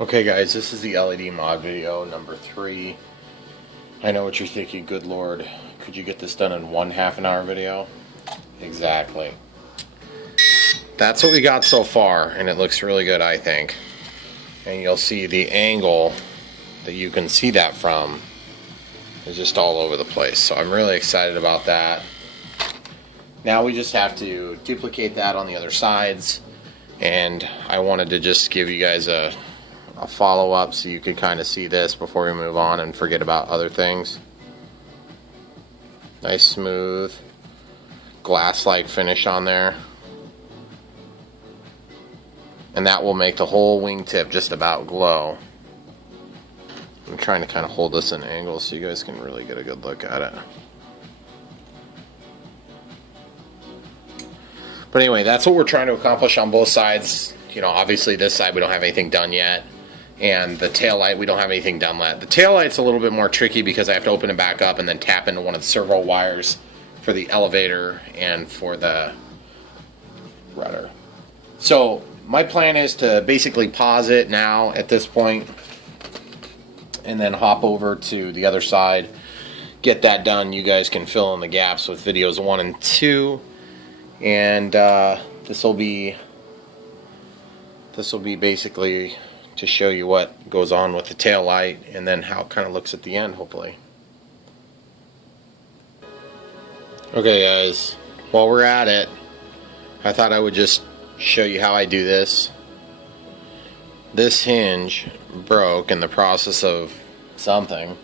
Okay guys, this is the LED mod video number 3. I know what you're thinking, good lord, could you get this done in one half-an-hour video? Exactly. That's what we got so far, and it looks really good, I think. And you'll see the angle that you can see that from is just all over the place. So I'm really excited about that. Now we just have to duplicate that on the other sides, and I wanted to just give you guys a follow-up so you could kind of see this before we move on and forget about other things. Nice smooth glass-like finish on there, and that will make the whole wingtip just about glow. I'm trying to kind of hold this in angle so you guys can really get a good look at it. But anyway, that's what we're trying to accomplish on both sides. You know, obviously this side we don't have anything done yet, and the tail light we don't have anything done yet. The tail light's a little bit more tricky because I have to open it back up and then tap into one of the servo wires for the elevator and for the rudder. So my plan is to basically pause it now at this point and then hop over to the other side, get that done. You guys can fill in the gaps with videos 1 and 2, and this will be basically to show you what goes on with the tail light and then how it kind of looks at the end, hopefully. Okay guys, while we're at it, I thought I would just show you how I do this. This hinge broke in the process of something,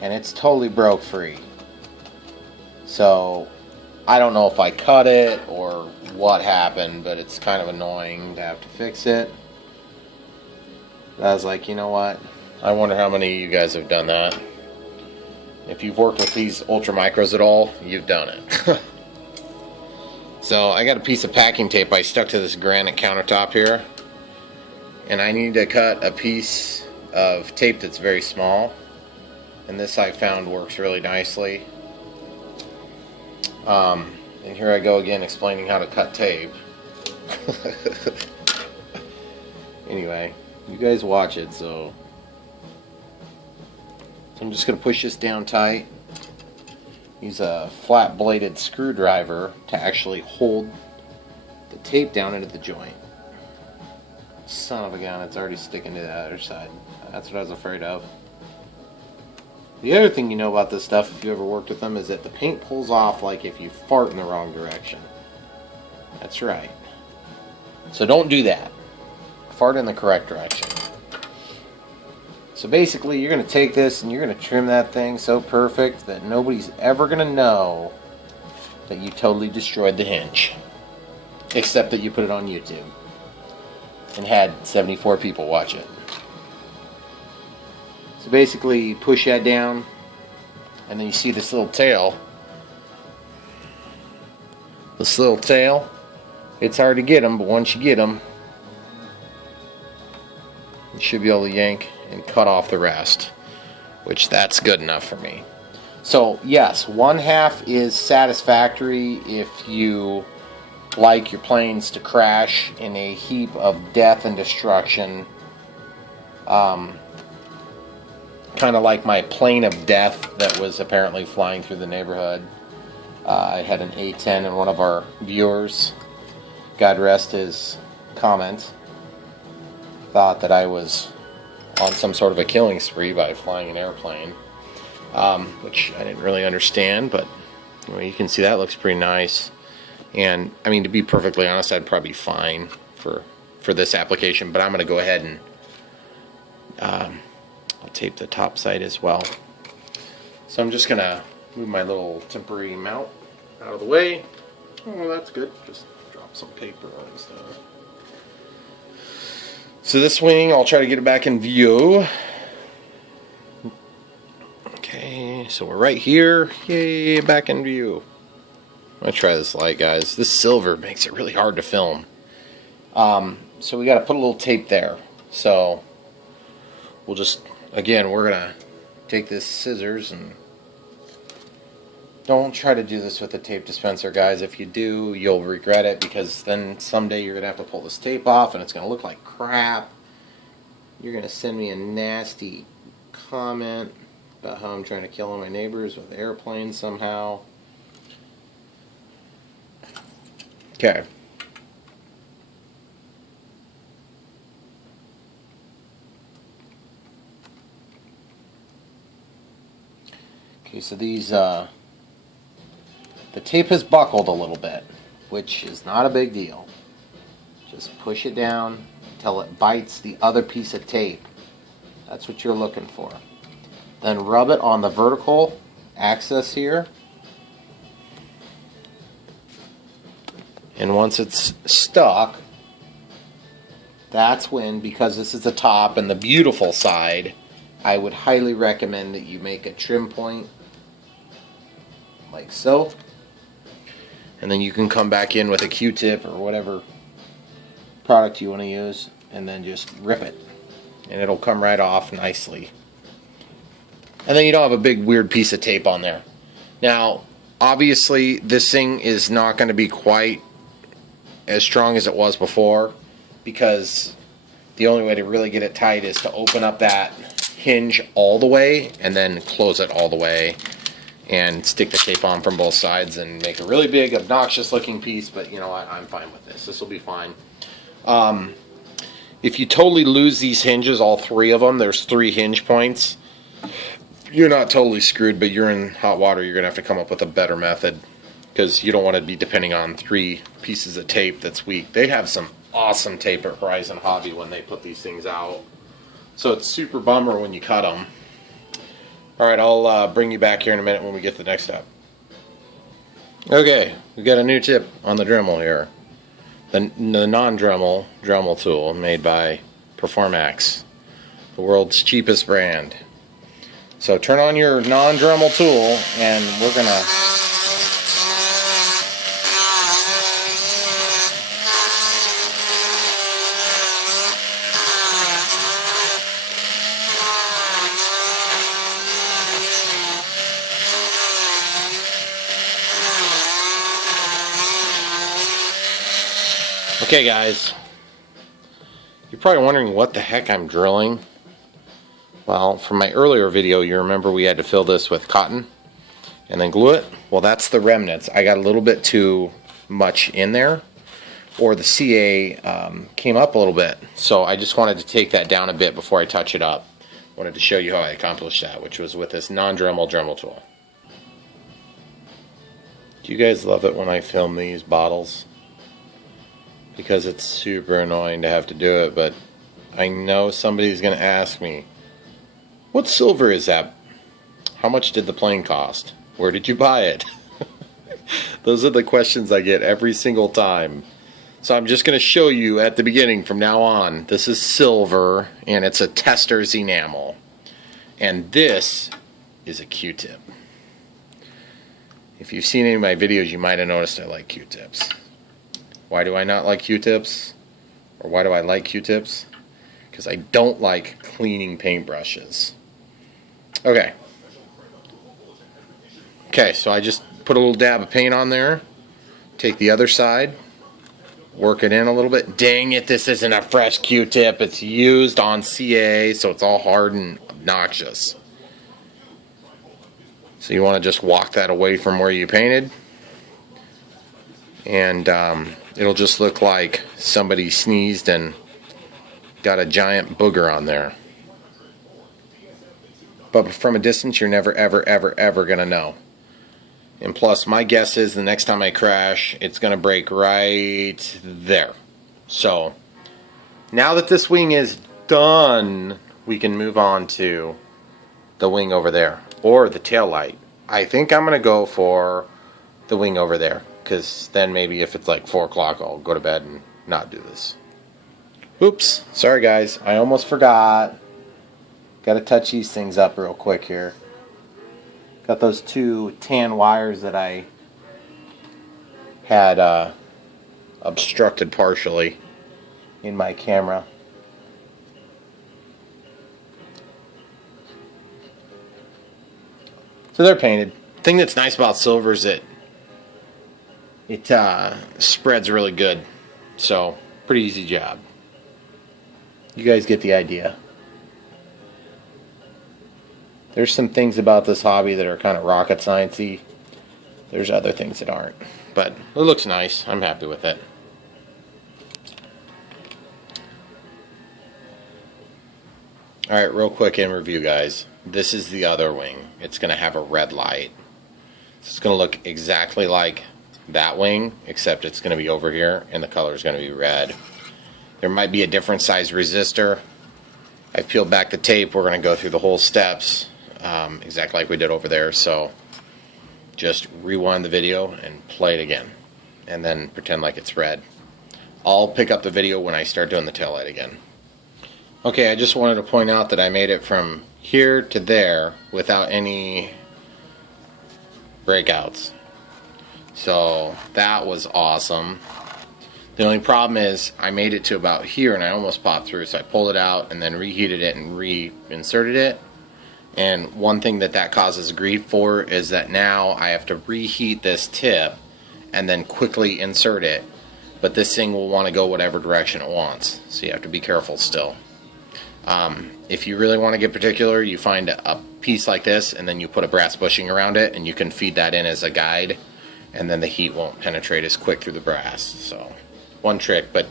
and it's totally broke free. So I don't know if I cut it or what happened, but it's kind of annoying to have to fix it. I was like, you know what? I wonder how many of you guys have done that. If you've worked with these ultra micros at all, you've done it. So I got a piece of packing tape I stuck to this granite countertop here, and I need to cut a piece of tape that's very small, and this I found works really nicely. And here I go again explaining how to cut tape. Anyway, you guys watch it. So I'm just going to push this down tight. Use a flat bladed screwdriver to actually hold the tape down into the joint. Son of a gun, it's already sticking to the other side. That's what I was afraid of. The other thing you know about this stuff, if you ever worked with them, is that the paint pulls off like if you fart in the wrong direction. That's right. So don't do that. Fart in the correct direction. So basically, you're going to take this and you're going to trim that thing so perfect that nobody's ever going to know that you totally destroyed the hinge. Except that you put it on YouTube and had 74 people watch it. So basically, you push that down, and then you see this little tail. This little tail, it's hard to get them, but once you get them, you should be able to yank and cut off the rest, which that's good enough for me. So yes, 1/2 is satisfactory if you like your planes to crash in a heap of death and destruction. Kind of like my plane of death that was apparently flying through the neighborhood. I had an A-10 in one of our viewers, God rest his comment, thought that I was on some sort of a killing spree by flying an airplane, which I didn't really understand, but you can see that looks pretty nice. And I mean, to be perfectly honest, I'd probably be fine for this application, but I'm going to go ahead and I'll tape the top side as well. So I'm just going to move my little temporary mount out of the way. Oh, that's good. Just drop some paper on and stuff. So this wing, I'll try to get it back in view. Okay, so we're right here. Yay, back in view. I'm going to try this light, guys. This silver makes it really hard to film. So we got to put a little tape there. So we'll just, again, we're going to take this scissors and don't try to do this with a tape dispenser, guys. If you do, you'll regret it, because then someday you're going to have to pull this tape off and it's going to look like crap. you're going to send me a nasty comment about how I'm trying to kill all my neighbors with airplanes somehow. Okay. Okay, so these, the tape has buckled a little bit, which is not a big deal. Just push it down until it bites the other piece of tape. That's what you're looking for. Then rub it on the vertical axis here. And once it's stuck, that's when, because this is the top and the beautiful side, I would highly recommend that you make a trim point like so. And then you can come back in with a Q-tip or whatever product you want to use and then just rip it. And it'll come right off nicely. And then you don't have a big weird piece of tape on there. Now, obviously, this thing is not going to be quite as strong as it was before, because the only way to really get it tight is to open up that hinge all the way and then close it all the way and stick the tape on from both sides and make a really big, obnoxious looking piece. But you know what, I'm fine with this. This will be fine. If you totally lose these hinges, all three of them, there's 3 hinge points, you're not totally screwed, but you're in hot water. You're going to have to come up with a better method, because you don't want to be depending on 3 pieces of tape that's weak. They have some awesome tape at Horizon Hobby when they put these things out. So it's super bummer when you cut them. Alright, I'll bring you back here in a minute when we get to the next step. Okay, we got a new tip on the Dremel here. The non-Dremel Dremel tool made by Performax, the world's cheapest brand. So turn on your non-Dremel tool and we're going to Okay guys, you're probably wondering what the heck I'm drilling. Well, from my earlier video, you remember we had to fill this with cotton and then glue it? Well, that's the remnants. I got a little bit too much in there, or the CA came up a little bit. So I just wanted to take that down a bit before I touch it up. Wanted to show you how I accomplished that, which was with this non-Dremel Dremel tool. Do you guys love it when I film these bottles? Because it's super annoying to have to do it, but I know somebody's going to ask me, what silver is that? How much did the plane cost? Where did you buy it? Those are the questions I get every single time. So I'm just going to show you at the beginning from now on. This is silver, and it's a tester's enamel. And this is a Q-tip. If you've seen any of my videos, you might have noticed I like Q-tips. Why do I not like Q-tips? Or why do I like Q-tips? Because I don't like cleaning paintbrushes. Okay. Okay, so I just put a little dab of paint on there. Take the other side. Work it in a little bit. Dang it, this isn't a fresh Q-tip. It's used on CA, so it's all hard and obnoxious. So you want to just walk that away from where you painted. And it'll just look like somebody sneezed and got a giant booger on there. But from a distance, you're never, ever, ever, ever going to know. And plus, my guess is the next time I crash, it's going to break right there. So, now that this wing is done, we can move on to the wing over there. Or the tail light. I think I'm going to go for the wing over there, because then maybe if it's like 4 o'clock, I'll go to bed and not do this. Oops, sorry guys, I almost forgot. Gotta touch these things up real quick here. Got those 2 tan wires that I had obstructed partially in my camera. So they're painted. The thing that's nice about silver is that it spreads really good. So, pretty easy job. You guys get the idea. There's some things about this hobby that are kind of rocket sciencey. There's other things that aren't. But it looks nice. I'm happy with it. Alright, real quick in review, guys. This is the other wing. It's going to have a red light. It's going to look exactly like that wing, except it's going to be over here, and the color is going to be red. There might be a different size resistor. I've peeled back the tape. We're going to go through the whole steps, exactly like we did over there. So just rewind the video and play it again, and then pretend like it's red. I'll pick up the video when I start doing the taillight again. Okay, I just wanted to point out that I made it from here to there without any breakouts. So that was awesome. The only problem is I made it to about here and I almost popped through, so I pulled it out and then reheated it and reinserted it. And one thing that causes grief for is that now I have to reheat this tip and then quickly insert it. But this thing will want to go whatever direction it wants, so you have to be careful still. If you really want to get particular, you find a piece like this and then you put a brass bushing around it and you can feed that in as a guide, and then the heat won't penetrate as quick through the brass. So one trick, but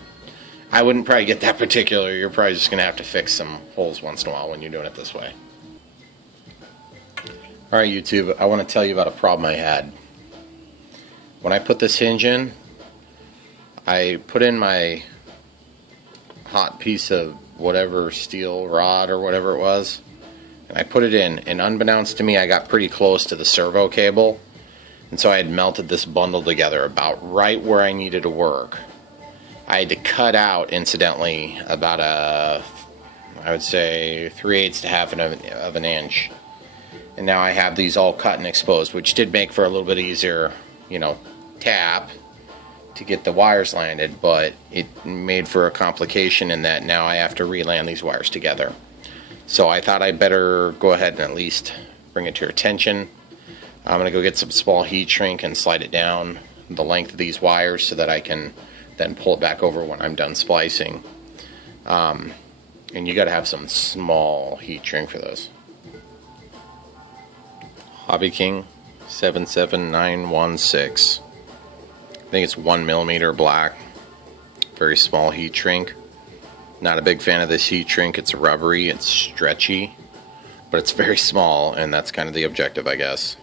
I wouldn't probably get that particular. You're probably just going to have to fix some holes once in a while when you're doing it this way. Alright YouTube, I want to tell you about a problem I had. When I put this hinge in, I put in my hot piece of whatever steel rod or whatever it was, and I put it in, and unbeknownst to me I got pretty close to the servo cable, and so I had melted this bundle together about right where I needed to work. I had to cut out, incidentally, about I would say 3/8 to half of an inch, and now I have these all cut and exposed, which did make for a little bit easier, tap to get the wires landed, but it made for a complication in that now I have to re-land these wires together. So I thought I'd better go ahead and at least bring it to your attention. I'm going to go get some small heat shrink and slide it down the length of these wires so that I can then pull it back over when I'm done splicing. And you got to have some small heat shrink for those. Hobby King 77916. I think it's 1mm black. Very small heat shrink. Not a big fan of this heat shrink. It's rubbery, it's stretchy, but it's very small, and that's kind of the objective, I guess.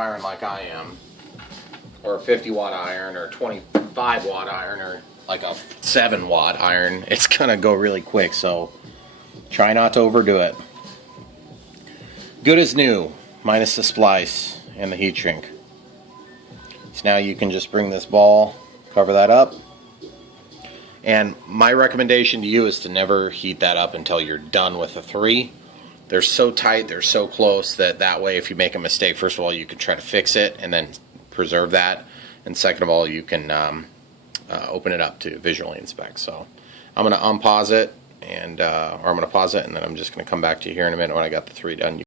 iron like I am, or a 50-watt iron, or a 25-watt iron, or like a 7-watt iron, it's gonna go really quick. So try not to overdo it. Good as new, minus the splice and the heat shrink. So now you can just bring this ball, cover that up. And my recommendation to you is to never heat that up until you're done with the 3. They're so tight, they're so close that way if you make a mistake, first of all, you can try to fix it and then preserve that. And second of all, you can open it up to visually inspect. So I'm going to unpause it, and or I'm going to pause it, and then I'm just going to come back to you here in a minute when I got the 3 done.